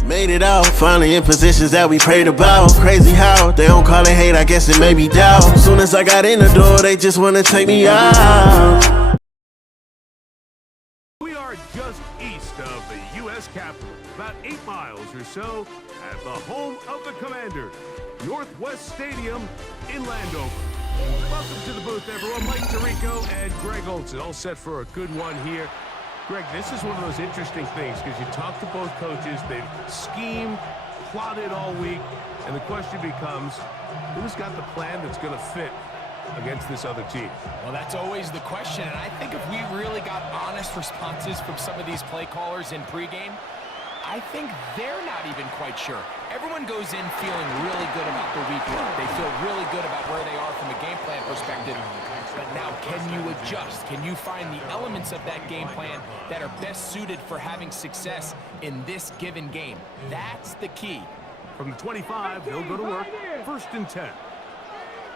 Made it out, finally in positions that we prayed about. Crazy how they don't call it hate, I guess it made me doubt. Soon as I got in the door, they just wanna take me out. We are just east of the U.S. Capitol, about 8 miles or so, at the home of the Commanders, Northwest Stadium in Landover. Welcome to the booth, everyone. Mike Tirico and Greg Olson, all set for a good one here. Greg, this is one of those interesting things because you talk to both coaches. They've schemed, plotted all week, and the question becomes, who's got the plan that's going to fit against this other team? Well, that's always the question, and I think if we really got honest responses from some of these play callers in pregame, I think they're not even quite sure. Everyone goes in feeling really good about the week one. They feel really good about where they are from a game plan perspective. But now, can you adjust? Can you find the elements of that game plan that are best suited for having success in this given game? That's the key. From the 25, they'll go to work. 1st and 10.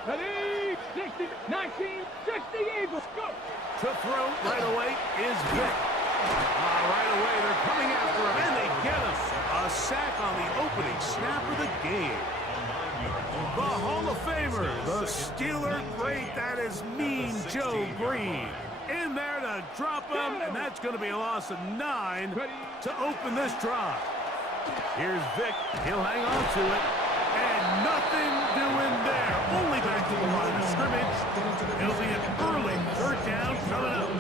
Ready, 60, 19, 60, Eagles, go! To throw right away is Vic. Right away, they're coming after him, and they get him. A sack on the opening snap of the game. The Hall of Famer, the Steeler great, that is Mean Joe Green. In there to drop him, and that's going to be a loss of 9 to open this drive. Here's Vic. He'll hang on to it. And nothing doing there. Only back to the line of scrimmage. It'll be an early 3rd down coming up.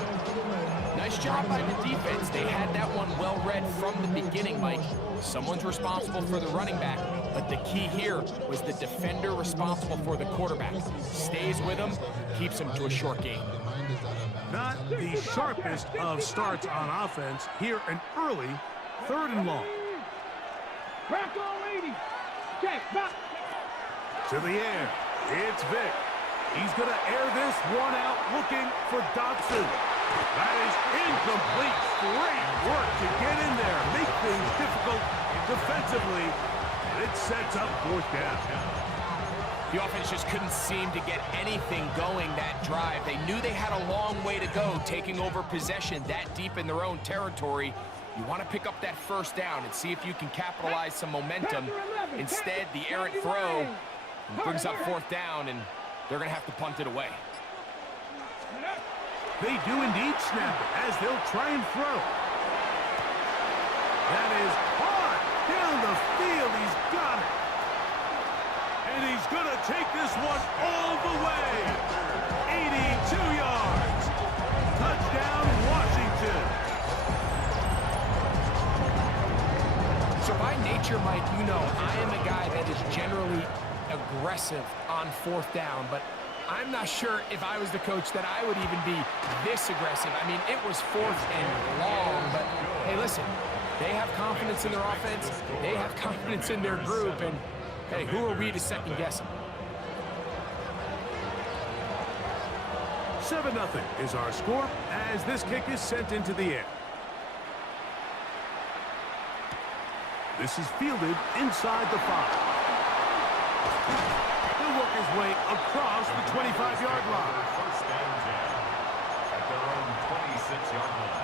Nice job by the defense. They had that one well read from the beginning, Mike. Someone's responsible for the running back, but the key here was the defender responsible for the quarterback. Stays with him, keeps him to a short game. Not the sharpest of starts on offense. Here an early 3rd and long. Crack all 80. Check, back. To the air. It's Vic. He's going to air this one out, looking for Dotson. That is incomplete. Great work to get in there, make things difficult defensively, and it sets up 4th down. The offense just couldn't seem to get anything going that drive. They knew they had a long way to go, taking over possession that deep in their own territory. You want to pick up that 1st down and see if you can capitalize some momentum. Instead, the errant throw brings up 4th down, and they're going to have to punt it away. They do indeed snap it as they'll try and throw. That is hard down the field. He's got it. And he's going to take this one all the way. 82 yards. Touchdown, Washington. So by nature, Mike, you know I am a guy that is generally aggressive on 4th down, but I'm not sure if I was the coach that I would even be this aggressive. I mean, it was 4th and long, but hey, listen, they have confidence in their offense. They have confidence in their group, and hey, who are we to second guess them? 7-0 is our score as this kick is sent into the air. This is fielded inside the 5. He'll work his way across the 25-yard line. 1st and 10 at their own 26-yard line.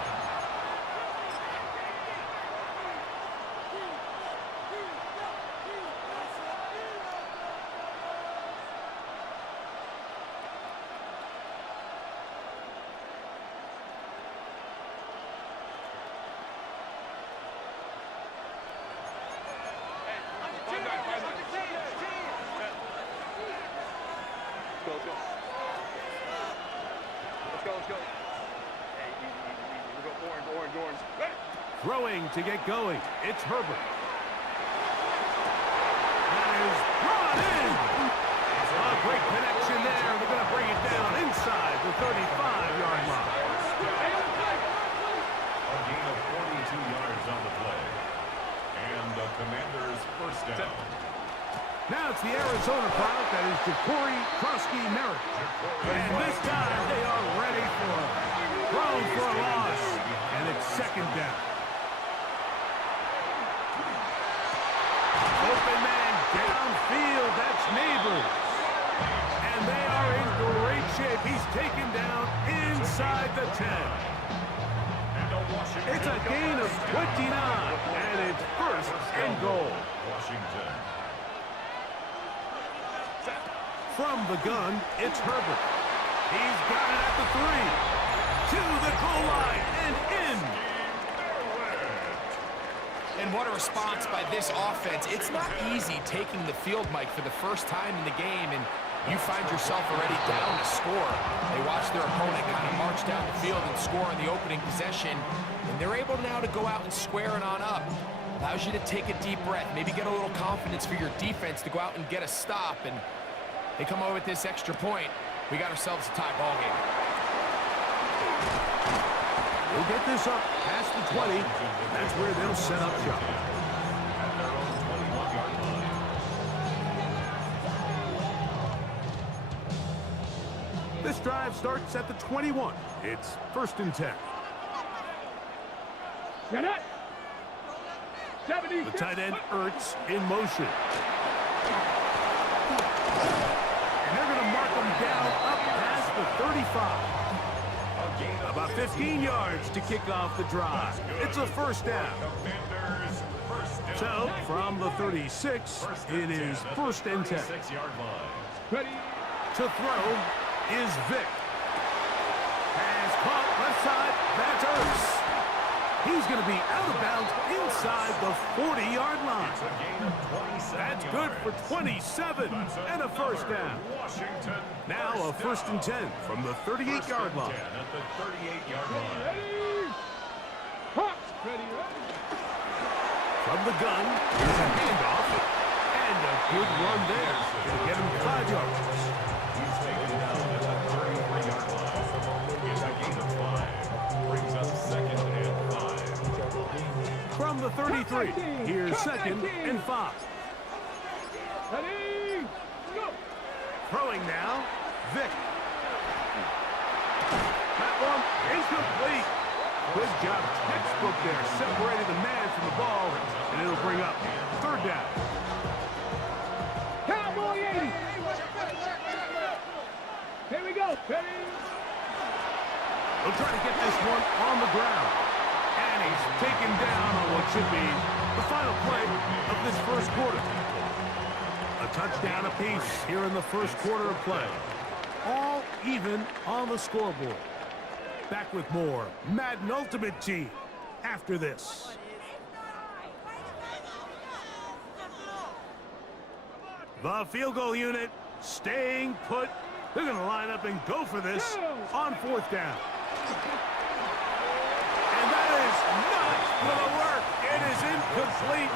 Throwing to get going. It's Herbert. That is brought in. A great connection there. They're going to bring it down inside the 35-yard line. A gain of 42 yards on the play. And the Commanders' 1st down. Now it's the Arizona product that is Ja'Cory Krosky-Merritt. And this time they are ready for a throw for a loss. And it's 2nd down. Open man downfield. That's Neighbors. And they are in great shape. He's taken down inside the 10. It's a gain of 29. And it's 1st and Washington. From the gun, it's Herbert. He's got it at the 3. To the goal line and in. And what a response by this offense. It's not easy taking the field, Mike, for the first time in the game, and you find yourself already down to score. They watch their opponent kind of march down the field and score in the opening possession, and they're able now to go out and square it on up. Allows you to take a deep breath, maybe get a little confidence for your defense to go out and get a stop, and they come away with this extra point. We got ourselves a tie ball game. We'll get this up past the 20. That's where they'll set up shop. At their own 21-yard line. This drive starts at the 21. It's 1st and 10. Get it. 70. The tight end, Ertz, in motion. And they're going to mark him down up past the 35. About 15 yards to kick off the drive. It's a 1st down. Commanders, first down. So, from the 36, it is 1st and 10. 36-yard line. Ready. To throw is Vic. Has caught left side. That's Ertz. He's going to be out of bounds inside the 40-yard line. It's a gain of 27 That's yards. good for 27 and a 1st down. Washington. Now a 1st and 10 from the 38-yard line. At the 38-yard line. Ready. Hawks. Ready. Ready. From the gun, here's a handoff. And a good run there to get him 5 yards. He's taken down at the 33-yard line. It's a gain of 5. Brings up 2nd and 5. From the 33, here's 2nd and 5. Ready. Go. Throwing now, Vic. That one incomplete. Good job, textbook there, separating the man from the ball, and it'll bring up 3rd down. Cowboy 80. Here we go. Ready. They'll try to get this one on the ground. And he's taken down on what should be the final play of this 1st quarter. A touchdown apiece here in the 1st quarter of play. All even on the scoreboard. Back with more Madden Ultimate Team after this. The field goal unit staying put. They're going to line up and go for this on 4th down. And that is not going to work. It is incomplete.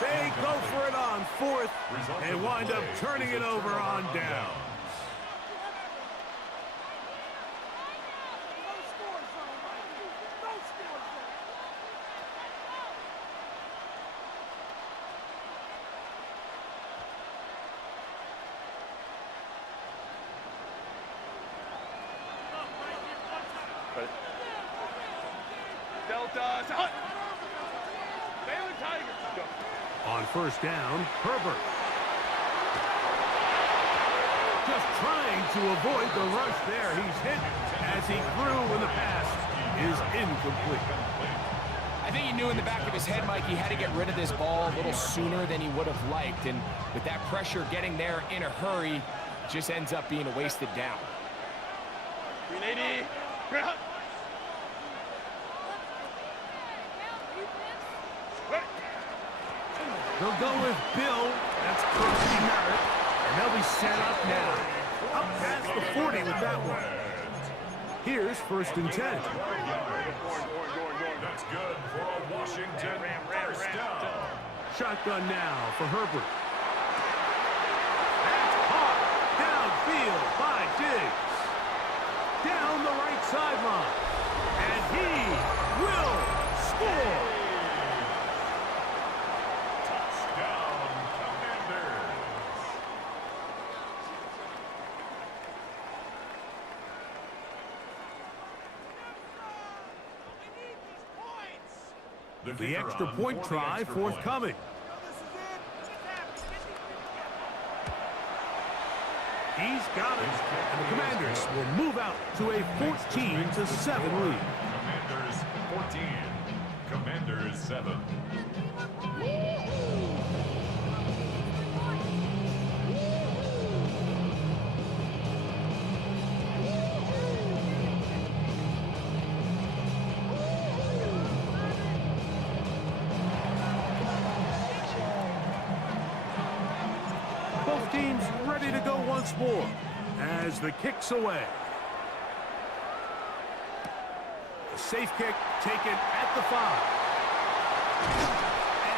They go for it on 4th and wind up turning it over on down. On 1st down, Herbert. Just trying to avoid the rush there. He's hit as he threw when the pass is incomplete. I think he knew in the back of his head, Mike, he had to get rid of this ball a little sooner than he would have liked. And with that pressure getting there in a hurry, it just ends up being a wasted down. They'll go with Bill. That's Percy Merritt. And they'll be set up now. Up past the 40 with that one. Here's 1st and 10. That's good for a Washington 1st down. Shotgun now for Herbert. That's caught downfield by Diggs. Down the right sideline. And he will score. Touchdown, Commanders. The extra point try forthcoming. He's got it. And the Commanders will move out to a 14-7 lead. Commanders 14. Commanders 7. Both teams ready to go once more as the kick's away. A safe kick taken at the 5.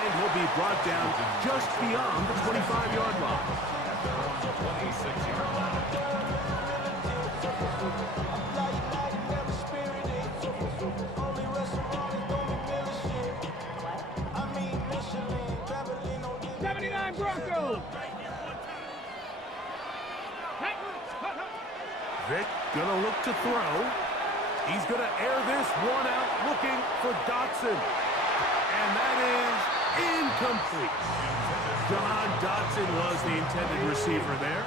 And he'll be brought down just beyond the 25-yard line. At their own 26-yard line. Bronco! Vic gonna look to throw. He's gonna air this one out looking for Dotson. And that is incomplete. John Dotson was the intended receiver there.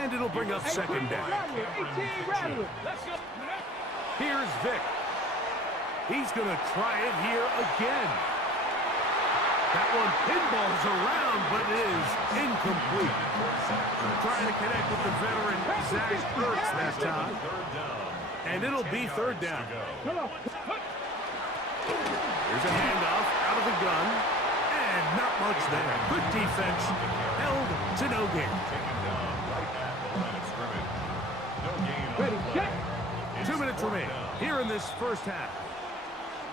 And it'll bring up second down. Here's Vic. He's gonna try it here again. That one pinballs around, but it is incomplete. Trying to connect with the veteran Zach Ertz that time. And it'll be third down. Here's a handoff out of the gun. And not much there. Good defense. Held to no gain. 2 minutes remain here in this first half.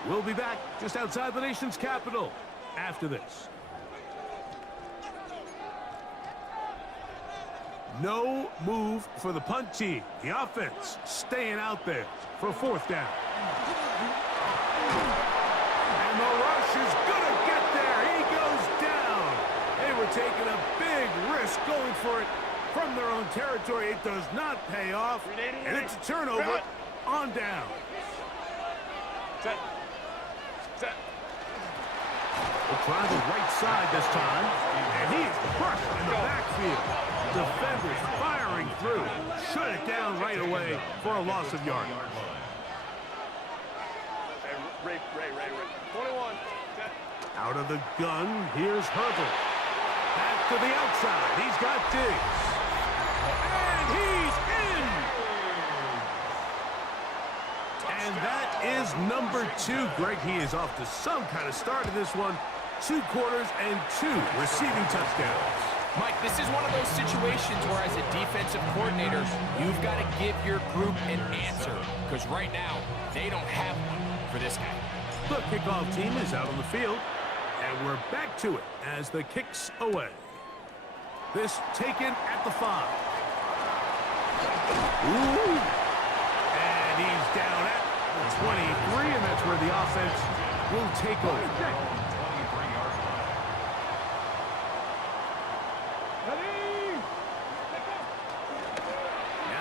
We'll be back just outside the nation's capital after this. No move for the punt team. The offense staying out there for fourth down. And the rush is gonna get there. He goes down. They were taking a big risk going for it from their own territory. It does not pay off. And it's a turnover on down. We'll try the right side this time. And he's crushed in the backfield. Defenders firing through. Shut it down right away for a loss of yardage. Ray. 21. Out of the gun, here's Herbert. Back to the outside. He's got Diggs. And he's in! And that is number 2. Greg, he is off to some kind of start in this one. 2 quarters and 2 receiving touchdowns. Mike, this is one of those situations where as a defensive coordinator, you've got to give your group an answer. Because right now, they don't have one for this guy. The kickoff team is out on the field. And we're back to it as the kick's away. This taken at the 5. Ooh. And he's down at the 23, and that's where the offense will take over.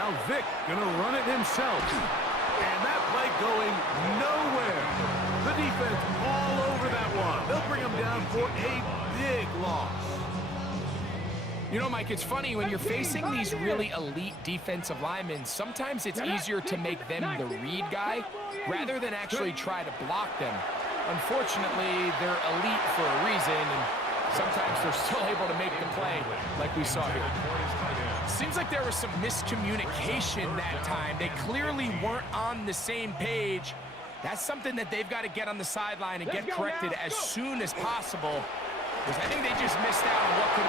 Now Vic gonna run it himself. And that play going nowhere. The defense all over that one. They'll bring him down for a big loss. You know, Mike, it's funny, when you're facing these really elite defensive linemen, sometimes it's easier to make them the read guy rather than actually try to block them. Unfortunately, they're elite for a reason, and sometimes they're still able to make the play like we saw here. Seems like there was some miscommunication that time. They clearly weren't on the same page. That's something that they've got to get on the sideline and get corrected as soon as possible, because I think they just missed out on what could